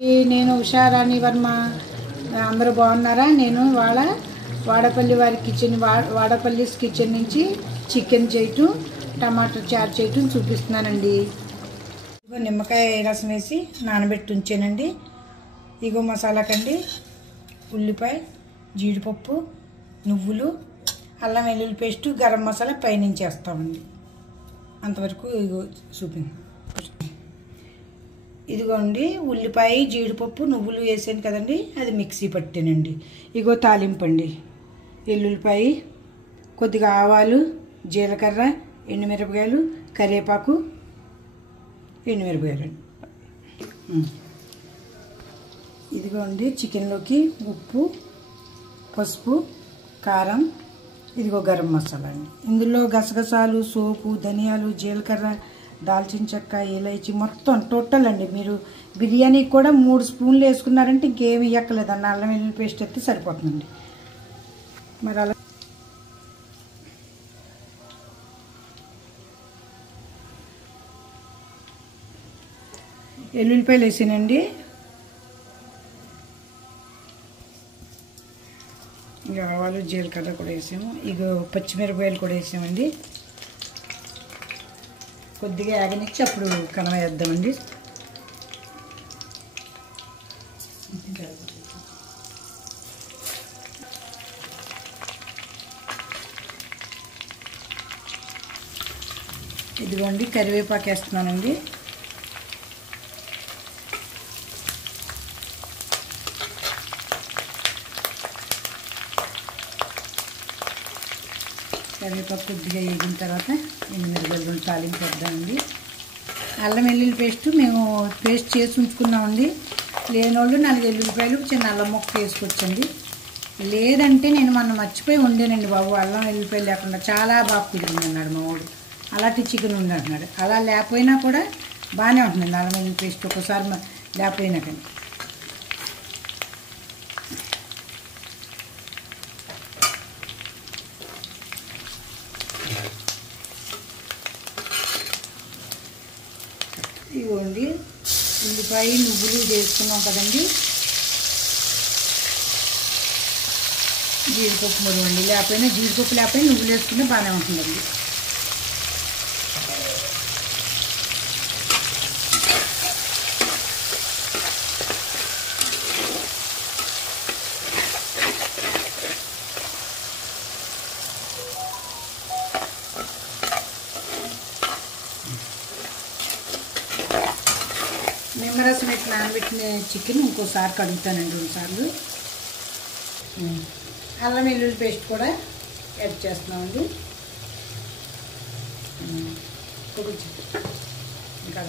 నేను ఉషారాణి వర్మ. అందరూ బాగున్నారా? నేను వాళ్ళ వాడపల్లి వారి కిచెన్ వాడపల్లిస్ కిచెన్ నుంచి చికెన్ చేయటం, టమాటా చారు చేయటం చూపిస్తున్నానండి. ఇగో నిమ్మకాయ రసం వేసి నానబెట్టి ఉంచానండి. ఇగో మసాలా కండి, ఉల్లిపాయ, జీడిపప్పు, నువ్వులు, అల్లం వెల్లుల్లి పేస్టు, గరం మసాలా పైనుంచి వేస్తామండి. అంతవరకు ఇగో చూపించాను. ఇదిగోండి ఉల్లిపాయ, జీడిపప్పు, నువ్వులు వేసాను కదండి, అది మిక్సీ పట్టానండి. ఇగో తాలింపు అండి, ఎల్లుల్లిపాయ, కొద్దిగా ఆవాలు, జీలకర్ర, ఎండుమిరపకాయలు, కరివేపాకు, ఎండుమిరపకాయలు అండి. ఇదిగోండి చికెన్లోకి ఉప్పు, పసుపు, కారం, ఇదిగో గరం మసాలా అండి. ఇందులో గసగసాలు, సోపు, ధనియాలు, జీలకర్ర, దాల్చిన చెక్క, ఇలాచి మొత్తం టోటల్ అండి. మీరు బిర్యానీకి కూడా 3 స్పూన్లు వేసుకున్నారంటే ఇంకేమి ఇవ్వక్కలేదండి. అల్లం వెల్లుల్లి పేస్ట్ అయితే సరిపోతుందండి. మరి అలా ఎల్లుల్లిపాయలు వేసానండి. ఇంకా ఆవాలు, జీలకర్ర కూడా వేసాము. ఇక పచ్చిమిరపకాయలు కూడా వేసామండి. కొద్దిగా యాగనిచ్చి అప్పుడు కనవ వేద్దామండి. ఇదిగోండి కరివేపాకు వేస్తున్నానండి. కరివేపాకు కొద్దిగా వేగిన తర్వాత ఎండుమిరపకాయలు తాలింపు వేద్దామండి. అల్లం వెల్లుల్లి పేస్ట్ మేము పేస్ట్ చేసి ఉంచుకున్నామండి. లేనోళ్ళు 4 ఎల్లుల్లిపాయలు చిన్న అల్లం ముక్క వేసుకోవచ్చండి. లేదంటే నేను మొన్న మర్చిపోయి వండానండి బాబు, అల్లం వెల్లుల్లిపాయలు లేకుండా చాలా బాగా కుదిరింది అన్నాడు మా వాడు. అలాంటి చికెన్ ఉంది అంటున్నాడు. అలా లేకపోయినా కూడా బాగానే ఉంటుందండి అల్లం వెల్లుల్లి పేస్ట్, ఒక్కోసారి లేకపోయినా కానీ. ఇవ్వండి ఉల్లిపాయ, నువ్వులు వేసుకున్నాం కదండి. జీడిపప్పు మురవండి, లేకపోయినా జీడిపప్పు లేకపోయినా నువ్వులు వేసుకుంటే బాగానే ఉంటుందండి. నిమ్మరసం ఎట్లా నానబెట్టిన చికెన్ ఇంకోసారి కడుగుతానండి 2 సార్లు. అల్లం వెల్లుల్లి పేస్ట్ కూడా యాడ్ చేస్తున్నామండి. ఇంకా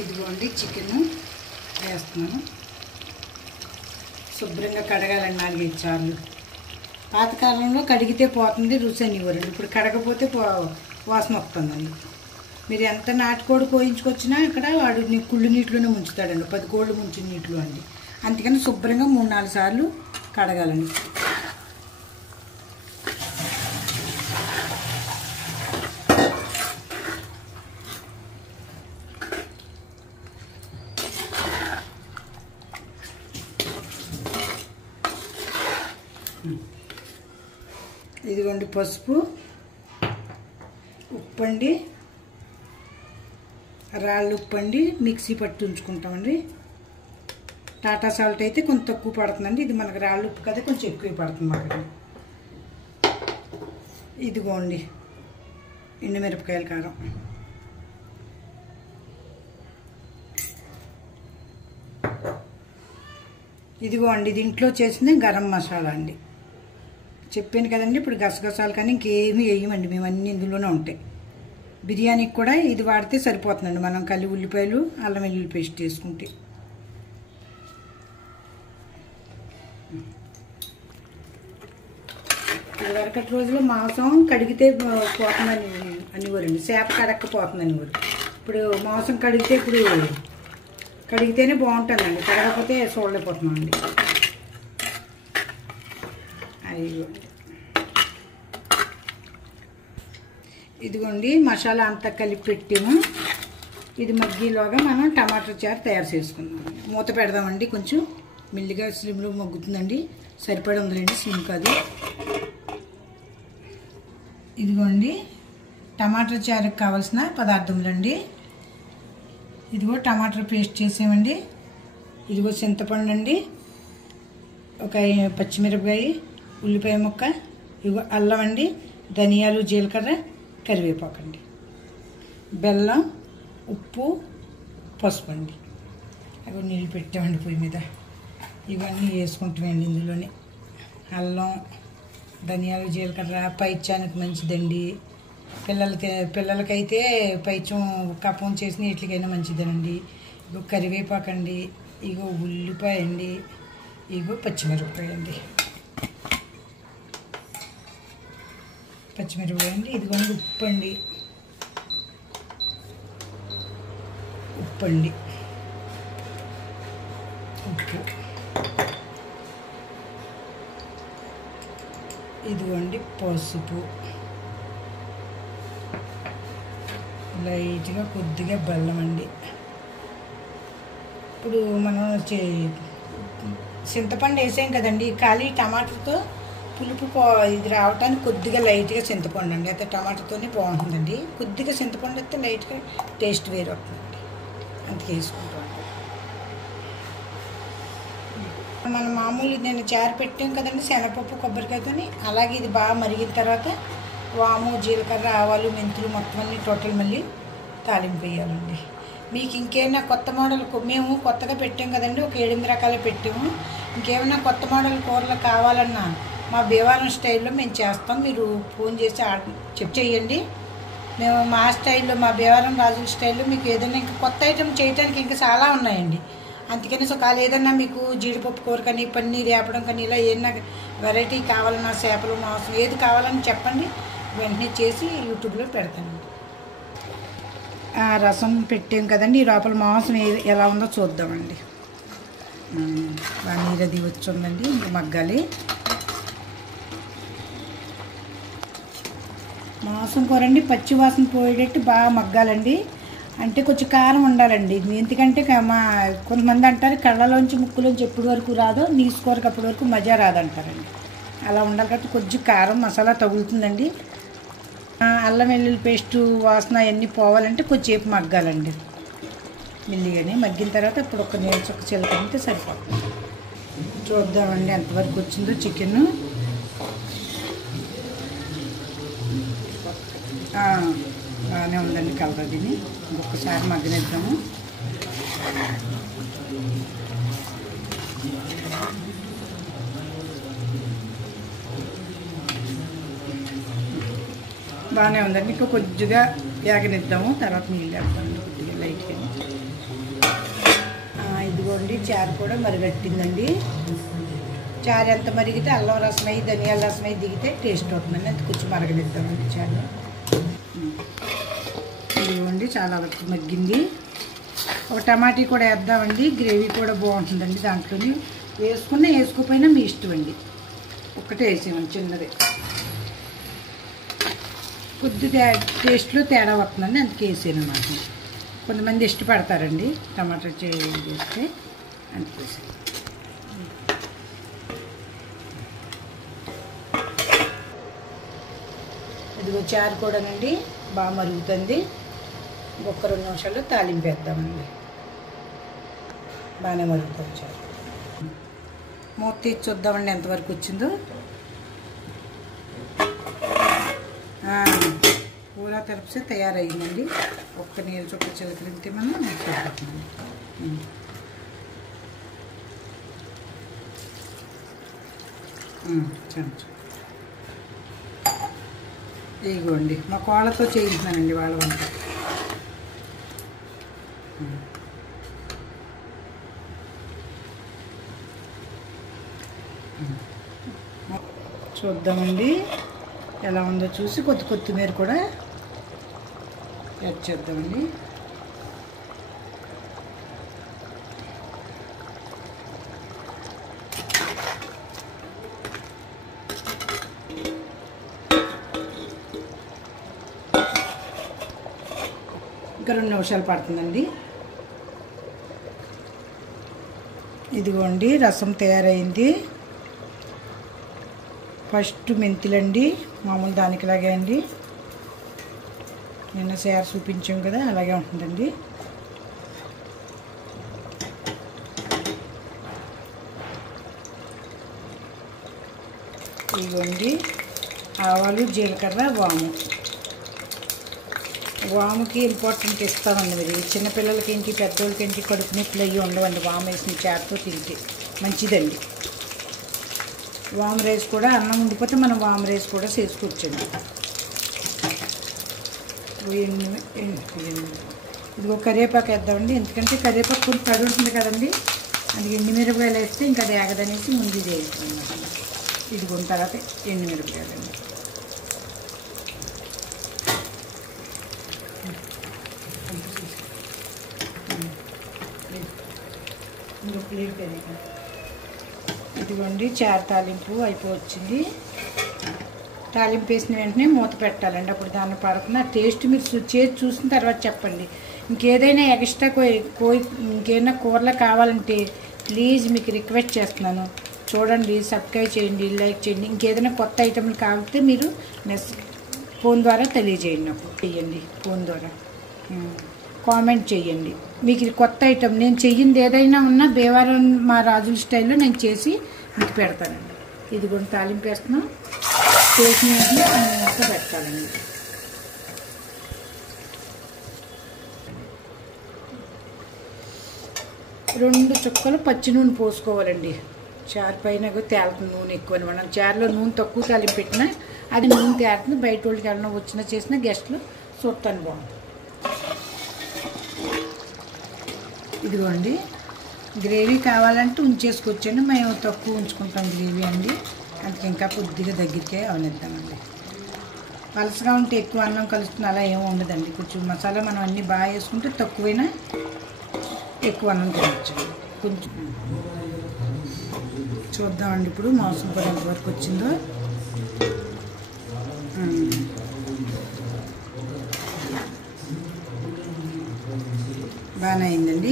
ఇదిగోండి చికెన్ వేస్తున్నాను. శుభ్రంగా కడగాలండి 4-5 సార్లు. పాతకాలంలో కడిగితే పోతుంది రుచి అని ఇవ్వరండి. ఇప్పుడు కడగపోతే వాసన వస్తుందండి. మీరు ఎంత నాటుకోడి కోయించుకొచ్చినా ఇక్కడ వాడు కుళ్ళు నీటిలోనే ముంచుతాడండి. 10 కోళ్ళు ముంచిన నీటిలో అండి. అందుకని శుభ్రంగా 3-4 సార్లు కడగాలండి. ఇదిగోండి పసుపు, ఉప్పు అండి, రాళ్ళు ఉప్పు అండి, మిక్సీ పట్టి ఉంచుకుంటామండి. టాటా సాల్ట్ అయితే కొంచెం తక్కువ పడుతుందండి. ఇది మనకు రాళ్ళు ఉప్పు కదా కొంచెం ఎక్కువ పడుతుంది మాకు. ఇదిగోండి ఎండుమిరపకాయల కారం, ఇదిగోండి దీంట్లో చేసింది గరం మసాలా అండి. చెప్పాను కదండి. ఇప్పుడు గసగసాలు కానీ ఇంకేమీ వేయమండి మేము, అన్నీ ఇందులోనే ఉంటాయి. బిర్యానీకి కూడా ఇది వాడితే సరిపోతుందండి. మనం కల్లి ఉల్లిపాయలు అల్లం వెల్లుల్లి పేస్ట్ వేసుకుంటే. ఇదివరకటి రోజుల్లో మాంసం కడిగితే పోతుందని అనేవారండి, చేప కడక్కపోతుంది అనేవారు. ఇప్పుడు మాంసం కడిగితేనే బాగుంటుందండి, కడగకపోతే చూడలేకపోతున్నామండి. అయ్యో ఇదిగోండి మసాలా అంతా కలిపి పెట్టాము. ఇది మగ్గిలోగా మనం టమాటా చారు తయారు చేసుకుందాం. మూత పెడదామండి, కొంచెం మెల్లిగా స్లిమ్లో మగ్గుతుందండి. సరిపడి ఉందండి, స్లిమ్ కాదు. ఇదిగోండి టమాటా చారుకు కావాల్సిన పదార్థములండి. ఇదిగో టమాటా పేస్ట్ చేసామండి. ఇదిగో చింతపండు అండి, ఒక పచ్చిమిరపకాయ, ఉల్లిపాయ ముక్క, ఇదిగో అల్లం అండి, ధనియాలు, జీలకర్ర, కరివేపాకు అండి, బెల్లం, ఉప్పు, పసుపు అండి. అవి నీళ్ళు పెట్టామండి పొయ్యి మీద. ఇవన్నీ వేసుకుంటామండి ఇందులోనే. అల్లం, ధనియాలు, జీలకర్ర పైత్యానికి మంచిదండి. పిల్లలకైతే పైత్యం కప్పం చేసిన వీటికైనా మంచిదేనండి. ఇగో కరివేపాకు అండి, ఇగో ఉల్లిపాయ అండి, ఇగో పచ్చిమిరపకాయ అండి, ఇదిగోండి ఉప్పు అండి, ఉప్పు, ఇదిగోండి పసుపు, లైట్గా కొద్దిగా బెల్లం అండి. ఇప్పుడు మనం చింతపండు వేసాం కదండి, ఖాళీ టమాటాతో పులుపు ఇది రావటానికి కొద్దిగా లైట్గా చింతపండు అండి. అయితే టమాటాతోనే బాగుంటుందండి. కొద్దిగా చింతపండు అయితే లైట్గా టేస్ట్ వేరు వస్తుందండి, అందుకే వేసుకుంటాం. మన మామూలు నేను చారు పెట్టాం కదండి శనగపప్పు కొబ్బరికాయతోని, అలాగే ఇది బాగా మరిగిన తర్వాత వాము, జీలకర్ర, ఆవాలు, మెంతులు మొత్తం అన్ని టోటల్ మళ్ళీ తాలింపు వేయాలండి. మీకు ఇంకేమైనా కొత్త మోడల్, మేము కొత్తగా పెట్టాం కదండి, ఒక 7-8 రకాలు పెట్టాము. ఇంకేమైనా కొత్త మోడల్ కూరలు కావాలన్నా మా భీమవరం స్టైల్లో మేము చేస్తాం. మీరు ఫోన్ చేసి చెక్ చేయండి. మేము మా స్టైల్లో, మా భీమవరం రాజుల స్టైల్లో మీకు ఏదైనా ఇంకా కొత్త ఐటమ్ చేయడానికి ఇంకా చాలా ఉన్నాయండి. అందుకని ఒకవేళ ఏదన్నా మీకు జీడిపప్పు కూర కానీ, పన్నీర్ వేపడం కానీ, ఇలా ఏదైనా వెరైటీ కావాలన్నా, చేపలు, మాంసం ఏది కావాలని చెప్పండి, వెంటనే చేసి యూట్యూబ్లో పెడతానండి. రసం పెట్టాం కదండి, ఈ లోపల మాంసం ఎలా ఉందో చూద్దామండి. బాగా నీరది వచ్చి ఉందండి, ఇంక మగ్గాలి. మాంసం కూర అండి పచ్చి వాసన పోయేటట్టు బాగా మగ్గాలండి. అంటే కొంచెం కారం ఉండాలండి. ఎందుకంటే కొంతమంది అంటారు కళ్ళలోంచి ముక్కులోంచి ఎప్పటి వరకు రాదో నీసు కూరకు అప్పటి వరకు మజా రాదంటారండి. అలా ఉండాలి కాబట్టి కొంచెం కారం మసాలా తగులుతుందండి. అల్లం వెల్లుల్లి పేస్టు వాసన అవన్నీ పోవాలంటే కొంచెంసేపు మగ్గాలండి. మెల్లిగానే మగ్గిన తర్వాత ఇప్పుడు ఒక నీళ్ళ చొక్క చిలకంటే సరిపోతుంది. చూద్దామండి ఎంతవరకు వచ్చిందో చికెన్. బాగానే ఉందండి కలర్. అదిని ఇంకొకసారి మగ్గనిద్దాము. బాగానే ఉందండి, ఇంకా కొద్దిగా వేగనిద్దాము, తర్వాత నీళ్ళు వేస్తామండి కొద్దిగా లైట్గా. ఇదిగోండి చారు కూడా మరిగట్టిందండి. చారు ఎంత మరిగితే అల్లం రసం అయ్యి, ధనియాల రసం అయ్యి దిగితే టేస్ట్ అవుతుందండి. అది కొంచెం మరగనిద్దామండి చారు. ఇదిగోండి చాలా వరకు మగ్గింది. ఒక టమాటీ కూడా వేద్దామండి, గ్రేవీ కూడా బాగుంటుందండి. దాంట్లోని వేసుకోకపోయినా మీ ఇష్టం అండి. ఒక్కటే వేసామండి చిన్నదే, కొద్దిగా టేస్ట్లో తేడా వస్తుందండి, అందుకే వేసాను అన్నమాట. కొంతమంది ఇష్టపడతారండి టమాటా చేస్తే, అందుకే. ఇదిగో చారు కూడానండి బాగా మరుగుతుంది. ఇంకొక 2 నిమిషాల్లో తాలింపు వేద్దామండి. బాగానే మరుగుతుంది చారు. మూత తీసి చూద్దామండి ఎంతవరకు వచ్చిందో. కూర తరపుసే తయారయ్యిందండి. ఒక్క నీళ్ళ చుక్క చిలకలింటే మనం చూద్దామండి. ఇదిగోండి మా కోళ్ళతో చేయించున్నానండి వాళ్ళ వంట. చూద్దామండి ఎలా ఉందో చూసి కొత్తిమీర కూడా యాడ్ చేద్దామండి. ఇంకా 2 నిమిషాలు పడుతుందండి. ఇదిగోండి రసం తయారైంది. ఫస్ట్ మెంతులండి, మామూలు దానికిలాగే అండి, నిన్న సార్ చూపించాం కదా అలాగే ఉంటుందండి. ఇదిగోండి ఆవాలు, జీలకర్ర, వాముకి ఇంపార్టెంట్ ఇస్తామండి. మరి చిన్నపిల్లలకి ఏంటి, పెద్దోళ్ళకి ఏంటి కడుపు నొప్పులు అయ్యి ఉండవండి. వాము వేసిన చారుతో తింటే మంచిదండి. వాము రైస్ కూడా అన్నం ఉండిపోతే మనం వాము రైస్ కూడా చేసుకోవచ్చండి. ఇదిగో కరివేపాకు వేద్దామండి, ఎందుకంటే కరివేపాకు కొంచెం తడి ఉంటుంది కదండి, అది ఎండుమిరపకాయలు వేస్తే ఇంకా అది ఆగదనేసి ముందు ఇది వేసుకున్నాం. ఇదిగోని తర్వాత ఎండుమిరపకాయలండి. ఇదిగోండి చారు తాలింపు అయిపోవచ్చింది. తాలింపు వేసిన వెంటనే మూత పెట్టాలండి, అప్పుడు దాన్ని పడకుండా టేస్ట్ మీరు చేసి చూసిన తర్వాత చెప్పండి. ఇంకేదైనా ఎక్స్ట్రా ఇంకేదైనా కూరలు కావాలంటే ప్లీజ్ మీకు రిక్వెస్ట్ చేస్తున్నాను, చూడండి, సబ్స్క్రైబ్ చేయండి, లైక్ చేయండి. ఇంకేదైనా కొత్త ఐటెంలు కావాలంటే మీరు ఫోన్ ద్వారా తెలియజేయండి, నాకు చెయ్యండి, ఫోన్ ద్వారా కామెంట్ చేయండి. మీకు ఇది కొత్త ఐటెం, నేను చెయ్యింది ఏదైనా ఉన్నా బేవారం మా రాజుల స్టైల్లో నేను చేసి మీకు పెడతానండి. ఇది కూడా తాలింపు వేస్తున్నాం, చేసిన మూత పెట్టాలండి. రెండు చుక్కలు పచ్చి నూనె పోసుకోవాలండి. చారు పైన తేలుతుంది నూనె ఎక్కువ. మనం చారులో నూనె తక్కువ తాలింపు పెట్టినా అది నూనె తేలుతుంది. బయట వాళ్ళకి ఎవరైనా వచ్చినా చేసినా గెస్ట్లు చూస్తాను బాగుంటుంది. ఇదిగోండి గ్రేవీ కావాలంటే ఉంచేసుకోవచ్చండి, మేము తక్కువ ఉంచుకుంటాం గ్రేవీ అండి, అందుకే ఇంకా కొద్దిగా దగ్గరికే అవనిద్దామండి. పలసగా ఉంటే ఎక్కువ అన్నం కలుస్తుంది అలా ఏమి ఉండదండి. కొంచెం మసాలా మనం అన్నీ బాగా వేసుకుంటే తక్కువైనా ఎక్కువ అన్నం తినచ్చు. కొంచెం చూద్దామండి ఇప్పుడు మాంసం కూడా ఎంతవరకు వచ్చిందో. బాగానే అయిందండి,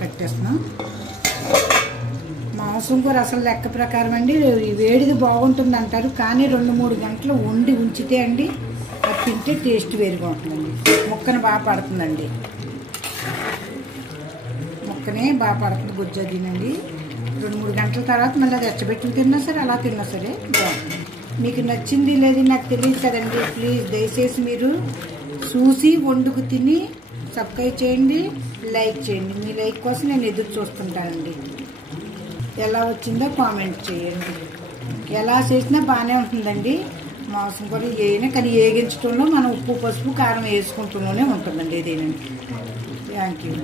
కట్టేస్తున్నాం. మాంసం కూర అసలు లెక్క ప్రకారం అండి వేడిది బాగుంటుంది అంటారు, కానీ 2-3 గంటలు వండి ఉంచితే అండి అది తింటే టేస్ట్ వేరుగా ఉంటుందండి. ముక్కను బాగా పడుతుందండి, ముక్కనే బాగా పడుతుంది గుజ్జా తినండి. 2-3 గంటల తర్వాత మళ్ళీ అది ఎచ్చబెట్టుకు తిన్నా సరే అలా తిన్నా సరే బాగుంటుంది. మీకు నచ్చింది లేదు నాకు తెలియదు కదండి, ప్లీజ్ దయచేసి మీరు చూసి వండుకు తిని సబ్స్క్రైబ్ చేయండి, లైక్ చేయండి. మీ లైక్ కోసం నేను ఎదురు చూస్తుంటానండి. ఎలా వచ్చిందో కామెంట్ చేయండి. ఎలా చేసినా బాగానే ఉంటుందండి మాంసం కూడా ఏదైనా, కానీ వేగించడంలో మనం ఉప్పు, పసుపు, కారం వేసుకుంటూనే ఉంటుందండి ఏదైనా. Thank you.